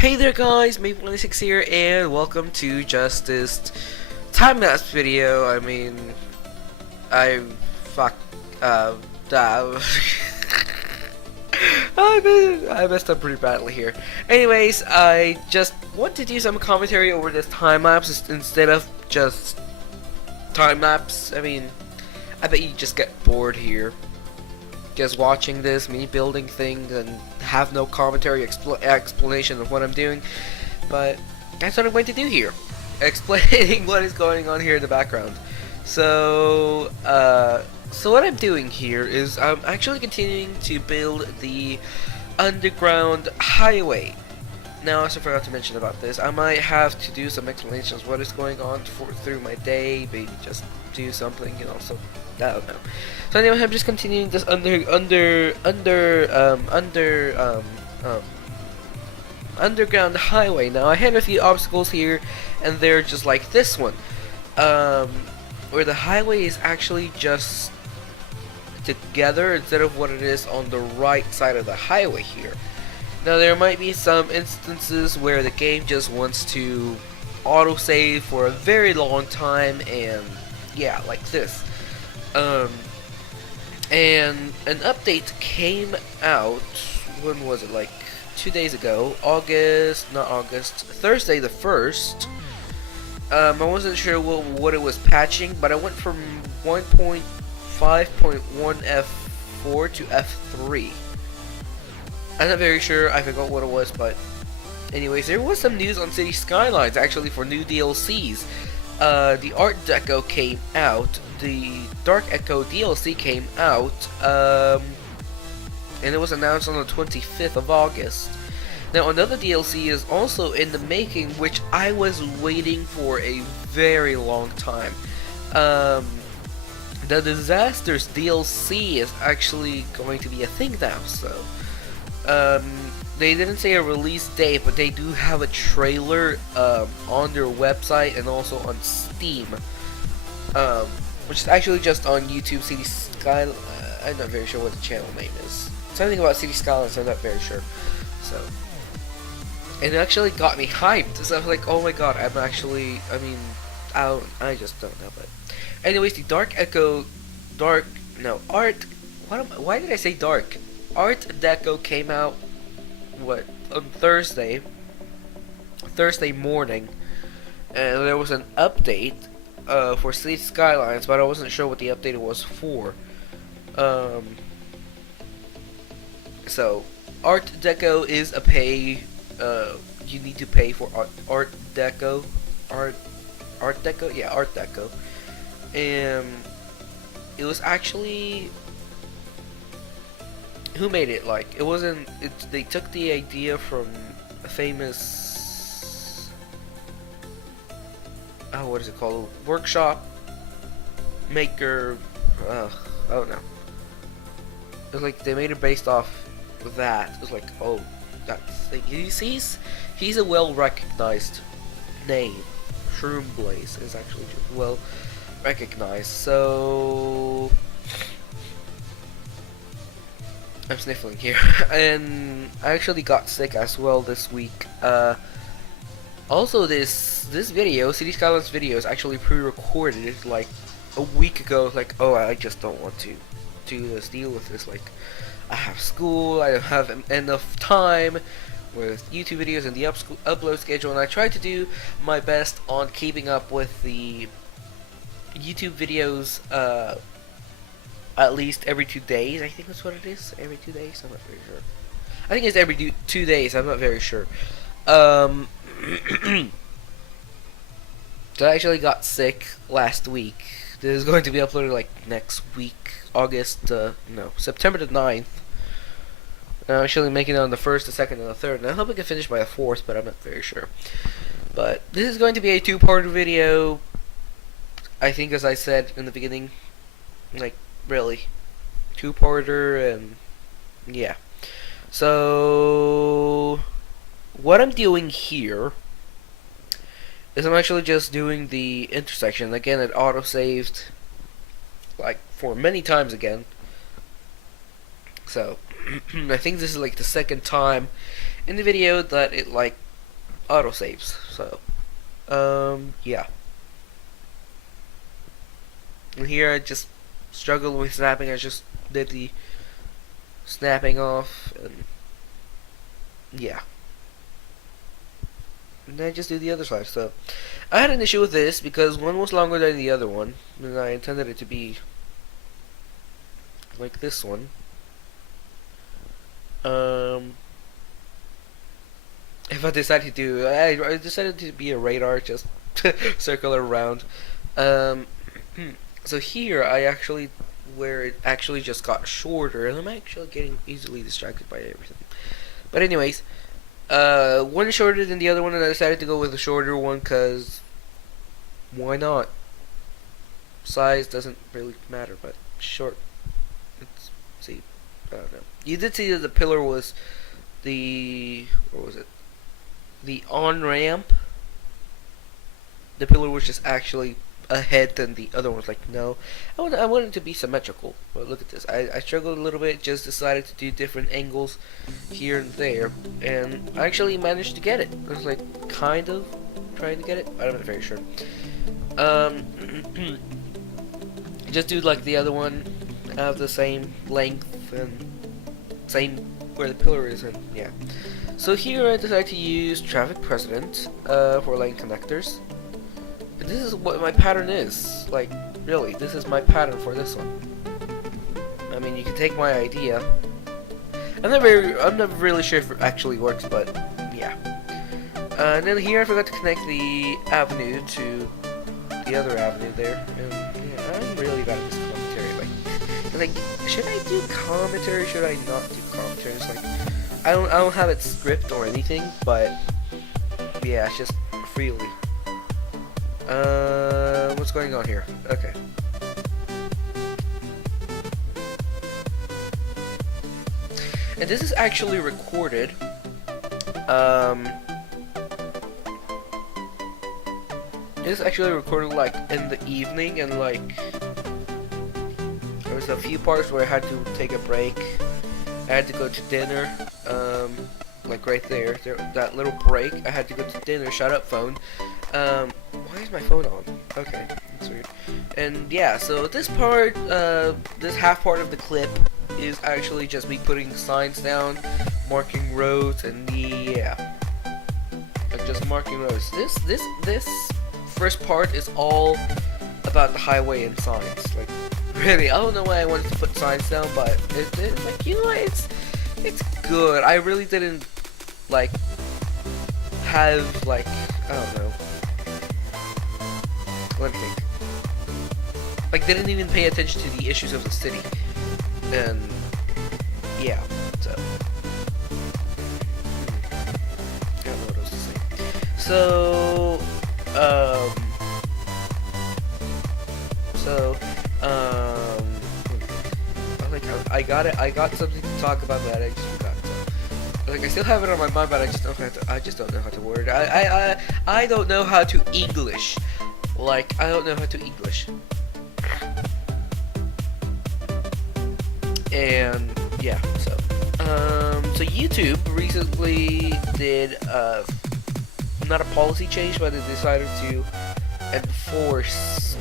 Hey there guys, Maple96 here, and welcome to just this time-lapse video. I fuck, I messed up pretty badly here. Anyways, I just want to do some commentary over this time-lapse instead of just time-lapse. I bet you just get bored here. Just watching this, me building things, and have no commentary explanation of what I'm doing, but that's what I'm going to do here, explaining what is going on here in the background. So what I'm doing here is I'm actually continuing to build the underground highway. Now, I also forgot to mention about this. I might have to do some explanations what is going on through my day, maybe just do something, so I don't know. So anyway, I'm just continuing this underground highway. Now I had a few obstacles here, and they're just like this one, where the highway is actually just together instead of what it is on the right side of the highway here. Now there might be some instances where the game just wants to autosave for a very long time, and yeah, like this. And an update came out, when was it, like 2 days ago, Thursday the 1st. I wasn't sure what it was patching, but I went from 1.5.1 F4 to F3. I'm not very sure, I forgot what it was, but anyways, there was some news on Cities Skylines actually for new DLCs. The Art Deco came out, the Dark Echo DLC came out, and it was announced on the 25th of August. Now another DLC is also in the making, which I was waiting for a very long time. The Disasters DLC is actually going to be a thing now, so they didn't say a release date, but they do have a trailer on their website and also on Steam, which is actually just on YouTube. Cities Skylines. I'm not very sure what the channel name is. Something about Cities Skylines. I'm not very sure. So, and it actually got me hyped. So I was like, oh my god, I just don't know. But anyways, the why did I say dark? Art Deco came out on Thursday morning, and there was an update for Cities Skylines, but I wasn't sure what the update was for. So Art Deco is a pay. You need to pay for Art Deco. Yeah, Art Deco. And it was actually, who made it? Like, it wasn't. They took the idea from a famous, what is it called? Workshop maker. I don't know. It was like they made it based off of that. It was like, oh, that's he's a well recognized name. Shroom is actually well recognized. So I'm sniffling here, and I actually got sick as well this week. Also, this video, Cities Skylines video, is actually pre-recorded like a week ago. Like, oh, I just don't want to deal with this. Like, I have school, I don't have enough time with YouTube videos and the upload schedule, and I tried to do my best on keeping up with the YouTube videos. At least every 2 days, I think that's what it is. Every 2 days, I'm not very sure. I think it's every 2 days, I'm not very sure. So I actually got sick last week. This is going to be uploaded like next week, September the 9th. I'm actually making it on the 1st, the 2nd, and the 3rd, and I hope I can finish by the 4th, but I'm not very sure. But this is going to be a 2-part video, I think, as I said in the beginning. Like, really, 2-parter, and yeah. So what I'm doing here is I'm actually just doing the intersection. Again, it auto-saved like for many times again. So I think this is like the second time in the video that it like autosaves. So, yeah. And here I just struggled with snapping. I just did the snapping off, and yeah. And then I just do the other side. So, I had an issue with this because one was longer than the other one, and I intended it to be like this one. If I decided to do, I decided to be a radar, just circle around. So here I actually, where it actually just got shorter, and I'm actually getting easily distracted by everything. But anyways, one is shorter than the other one, and I decided to go with the shorter one because why not? Size doesn't really matter, but short. Let's see. I don't know. You did see that the pillar was the, what was it? The on-ramp. The pillar was just actually ahead than the other ones. Like, no, I wanted it to be symmetrical. But look at this. I struggled a little bit. Just decided to do different angles here and there, and I actually managed to get it. I was like kind of trying to get it. I'm not very sure. Just do like the other one, have the same length and same where the pillar is, and yeah. So here I decided to use traffic precedent for lane connectors. And this is what my pattern is. Like, really, this is my pattern for this one. I mean, you can take my idea. I'm not really sure if it actually works, but yeah. And then here I forgot to connect the avenue to the other avenue there. And yeah, I'm really bad at this commentary. Like, should I do commentary? Should I not do commentary? It's like, I don't have it script or anything, but yeah, it's just freely. What's going on here? Okay. And this is actually recorded. This is actually recorded like in the evening, and like there was a few parts where I had to take a break. I had to go to dinner. Like right there, that little break. I had to go to dinner. Shut up, phone. Why is my phone on? Okay, that's weird. And yeah, so this part, this half part of the clip is actually just me putting signs down, marking roads, and yeah, like just marking roads. This first part is all about the highway and signs. Like, really, I don't know why I wanted to put signs down, but it's like, you know what, it's good. I really didn't like have like, I don't know. Let me think. Like, they didn't even pay attention to the issues of the city. And yeah, so I don't know what else to say. So I got it. I got something to talk about, but I just forgot. So, like, I still have it on my mind, but I just don't know how to word it. I don't know how to English. Like, I don't know how to English. And yeah, so YouTube recently did not a policy change, but they decided to enforce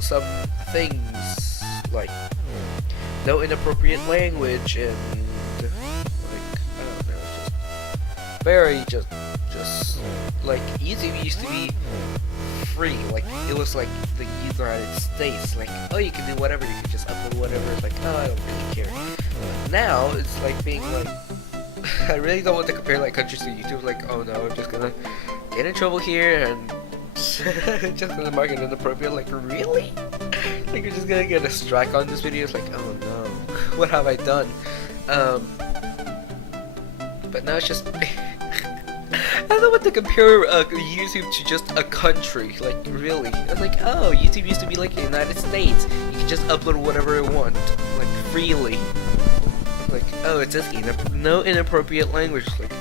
some things, like no inappropriate language, and like, I don't know, just like YouTube used to be free. Like, it was like the United States, like, oh, you can do whatever, you can just upload whatever. It's like, oh, I don't really care. Now it's like being like, I really don't want to compare like countries to YouTube. Like, oh no, I'm just gonna get in trouble here and just gonna mark it inappropriate. Like, really? Like, you're just gonna get a strike on this video? It's like, oh no, what have I done? But now it's just I don't know what to compare YouTube to just a country. Like, really? It's like, oh, YouTube used to be like the United States. You can just upload whatever you want, like, freely. Like, oh, it says no inappropriate language. Like,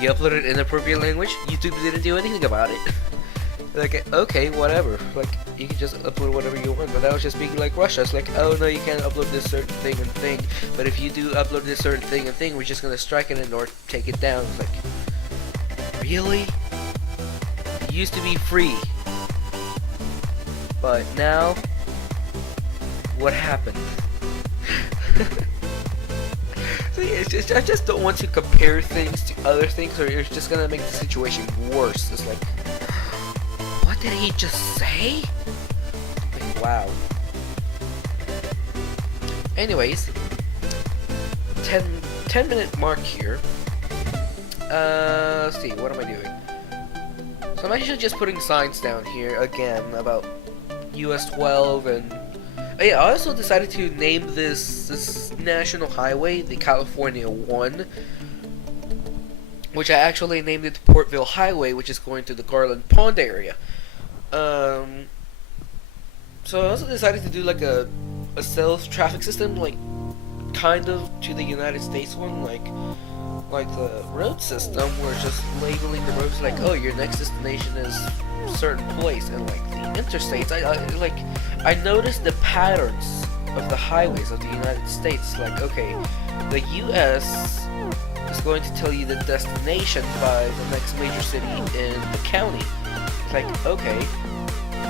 you uploaded inappropriate language? YouTube didn't do anything about it. Like, okay, whatever. Like, you can just upload whatever you want. But that was just being like Russia. It's like, oh no, you can't upload this certain thing and thing. But if you do upload this certain thing and thing, we're just gonna strike it or take it down. It's like, really? It used to be free, but now, what happened? See, it's just, I just don't want to compare things to other things, or it's just gonna make the situation worse. It's like, what did he just say? Like, wow. Anyways, 10-minute mark here. Let's see, what am I doing? So I'm actually just putting signs down here again about US 12 and yeah, I also decided to name this national highway the California 1, which I actually named it Portville Highway, which is going to the Garland Pond area. So I also decided to do like a stealth traffic system, like kind of to the United States one, like the road system, where it's just labeling the roads like, oh, your next destination is a certain place, and like the interstates, I noticed the patterns of the highways of the United States. Like, okay, the U.S. is going to tell you the destination by the next major city in the county. It's like, okay,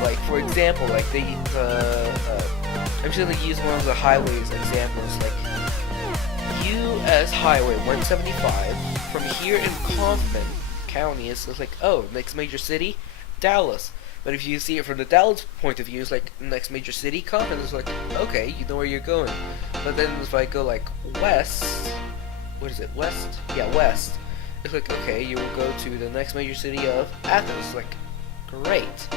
like for example, like I'm just gonna use one of the highways examples, like U.S. Highway 175 from here in Kaufman County is like, oh, next major city, Dallas. But if you see it from the Dallas point of view, it's like next major city, Kaufman. It's like, okay, you know where you're going. But then if I go like west, what is it? West? Yeah, west. It's like, okay, you will go to the next major city of Athens. Like, great.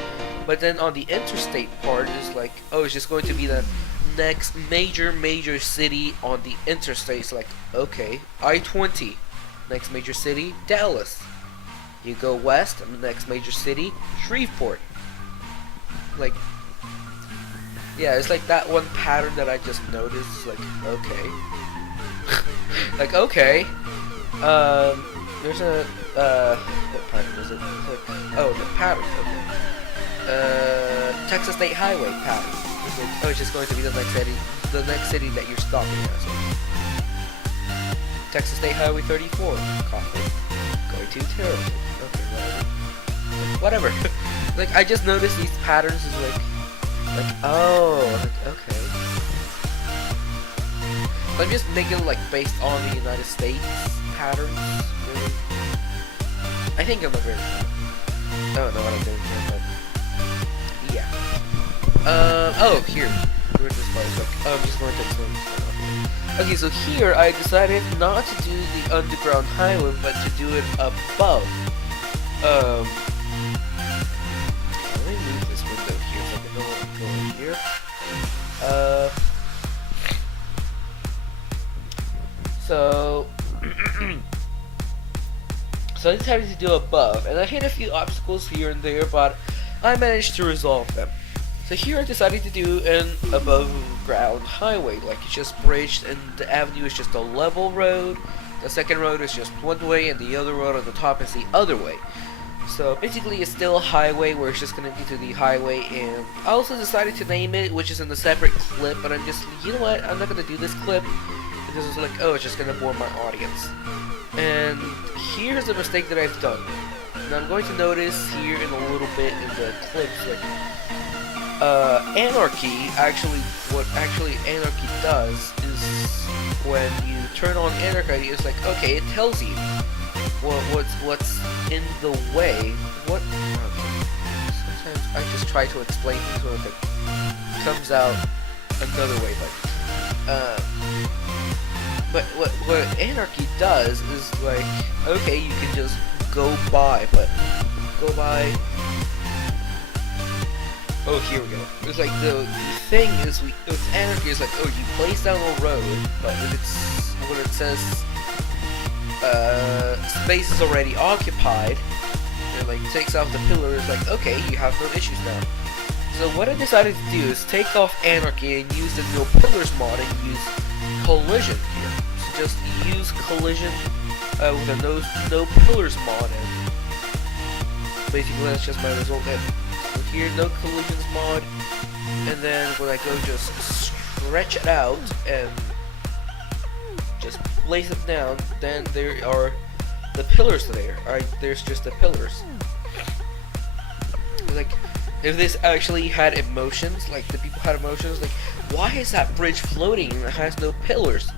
But then on the interstate part, it's like, oh, it's just going to be the next major city on the interstate. It's like, okay, I-20, next major city, Dallas. You go west, and the next major city, Shreveport. Like, yeah, it's like that one pattern that I just noticed. It's like, okay. Like, okay. There's a, what pattern is it? It's like, oh, the pattern, okay. Texas State Highway pattern. It's like, oh, it's just going to be the next city that you're stopping at. So, Texas State Highway 34, Kaufman, going to Terrible. Okay, whatever. Like, I just noticed these patterns is like, oh, like, okay. So I'm just making like based on the United States patterns. Really. I think I'm a very. I don't know what I'm doing here, but yeah. Oh, here. We're just like, I'm just going to explain this. Okay, so here I decided not to do the underground highway, but to do it above. Let me move this window here so I can know where I'm going here. So I decided to do above, and I hit a few obstacles here and there, but I managed to resolve them. So here I decided to do an above ground highway, like it's just bridged and the avenue is just a level road, the second road is just one way and the other road on the top is the other way. So basically it's still a highway where it's just connected to the highway, and I also decided to name it, which is in a separate clip, but I'm just, you know what, I'm not going to do this clip because it's like, oh, it's just going to bore my audience. And here's the mistake that I've done. Now I'm going to notice here in a little bit in the clips, like, anarchy, what anarchy does is when you turn on anarchy, it's like, okay, it tells you what's in the way. What? Okay. Sometimes I just try to explain things when it comes out another way, but what anarchy does is like, okay, you can just go by, but go by. Oh, here we go. It's like the thing is, with anarchy is like, oh, you place down a road, but when it says space is already occupied, and like takes off the pillar, it's like, okay, you have no issues now. So what I decided to do is take off anarchy and use the no pillars mod and use collision here. So just use collision with the no pillars mod, and basically that's just my result. And here, no collisions mod, and then when I go just stretch it out and just place it down, then there are the pillars there. Alright, there's just the pillars. Like, if this actually had emotions, like the people had emotions, like, why is that bridge floating and it has no pillars?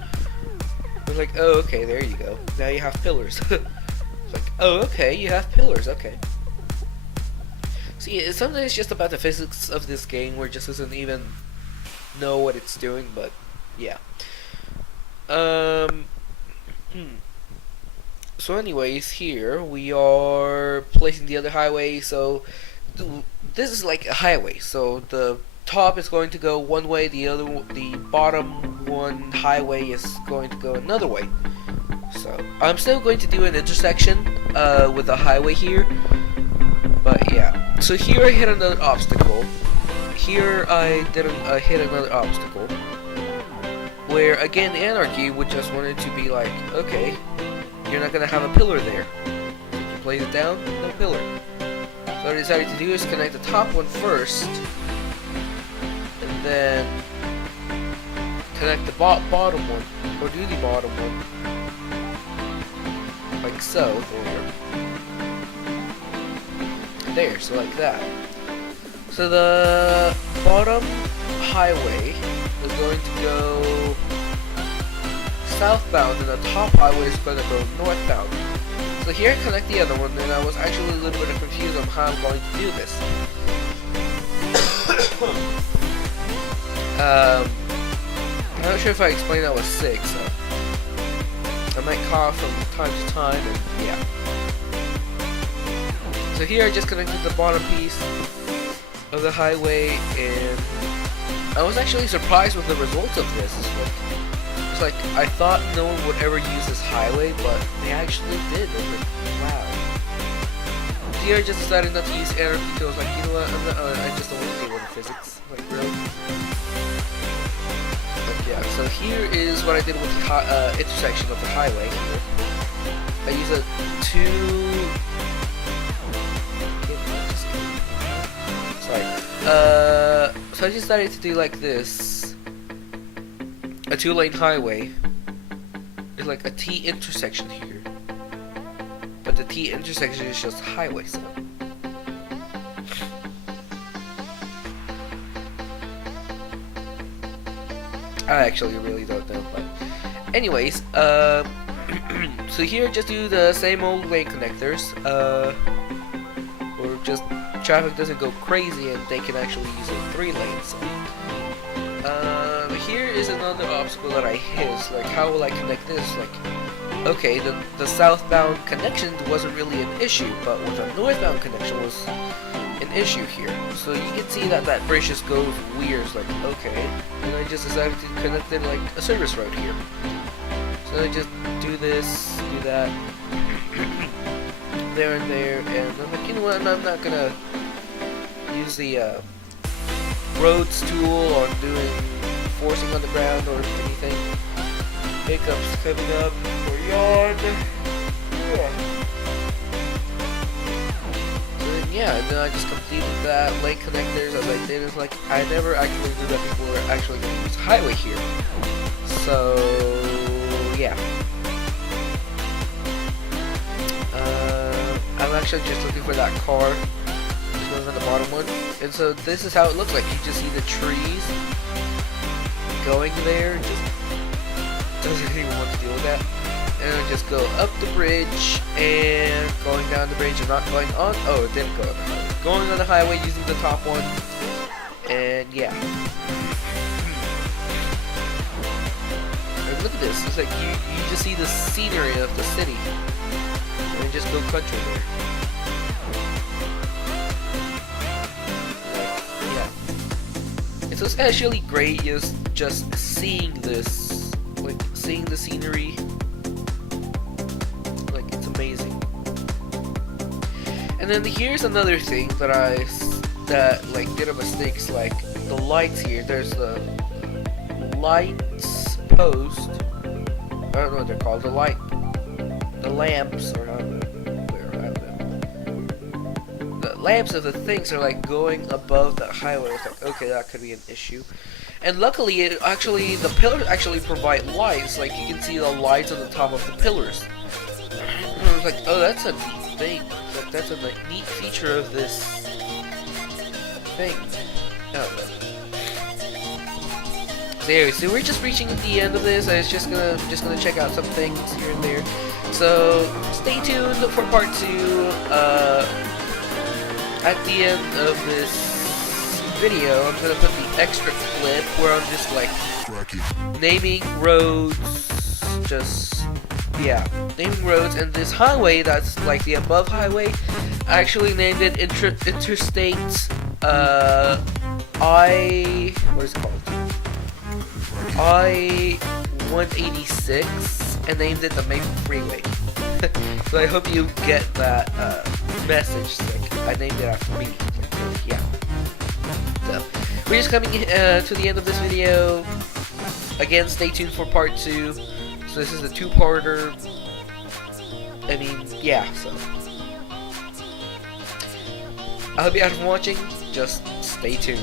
I was like, oh, okay, there you go. Now you have pillars. It's like, oh, okay, you have pillars, okay. See, sometimes it's just about the physics of this game where it just doesn't even know what it's doing, but yeah. So anyways, here we are placing the other highway, so this is like a highway, so the top is going to go one way, the bottom one highway is going to go another way. So I'm still going to do an intersection with a highway here, but yeah. So here I hit another obstacle. Here I hit another obstacle, where again Anarchy would just want it to be like, okay, you're not gonna have a pillar there. You place it down, no pillar. So what I decided to do is connect the top one first, and then connect the bottom one, or do the bottom one, like so, there, so like that. So the bottom highway is going to go southbound, and the top highway is going to go northbound. So here I connect the other one, and I was actually a little bit confused on how I'm going to do this. I'm not sure if I explained I was sick, so I might cough from time to time, and yeah. So here I just connected the bottom piece of the highway, and I was actually surprised with the results of this. It's like I thought no one would ever use this highway, but they actually did. I was like, wow. Here I just decided not to use Anarchy because I was like, you know what, I just don't want to deal with physics. Like, really? But yeah, so here is what I did with the intersection of the highway here. I use a so I decided to do like this. A 2-lane highway. It's like a T intersection here. But the T intersection is just highway, so. I actually really don't know, but anyways, so here just do the same old lane connectors, or just traffic doesn't go crazy and they can actually use a 3 lanes. Here is another obstacle that I hit. It's like, how will I connect this? Like, okay, the southbound connection wasn't really an issue, but with a northbound connection was an issue here. So you can see that that bridge just goes weird. It's like, okay, and I just decided to connect it like a service road here. So I just do this, do that, there and there, and I'm like, you know what, I'm not gonna use the roads tool on doing forcing on the ground or anything. Hiccups coming up for yawn. Yeah. So then, yeah, and then I just completed that lane connectors as I did. It's like I never actually knew that people were actually going to use the highway here. So yeah. I'm actually just looking for that car. This one's on the bottom one. And so this is how it looks like. You just see the trees going there. Just doesn't even want to deal with that. And I just go up the bridge and going down the bridge and not going on. Oh, it didn't go on the highway. Going on the highway using the top one. And yeah. And look at this. It's like you just see the scenery of the city. And just go country there. Yeah. And so it's actually great just seeing this, like seeing the scenery. Like it's amazing. And then here's another thing that like did a mistake. It's like the lights here. There's the lights post. I don't know what they're called. The lamps, or not. lamps of the things are like going above the highway. It's like, okay, that could be an issue. And luckily, the pillars actually provide lights. Like you can see the lights on the top of the pillars. And I was like, oh, that's a neat thing. Like, that's a neat feature of this thing. Oh. So anyway, so we're just reaching the end of this. I was just gonna check out some things here and there. So stay tuned for part 2. At the end of this video, I'm gonna put the extra clip where I'm just like naming roads, naming roads, and this highway that's like the above highway, I actually named it Interstate what is it called? I-186, and named it the Maple Freeway. So I hope you get that message. Like, I named it after me. Yeah. So we're just coming to the end of this video. Again, stay tuned for part 2. So this is a 2-parter. I mean, yeah. So I hope you guys are watching. Just stay tuned.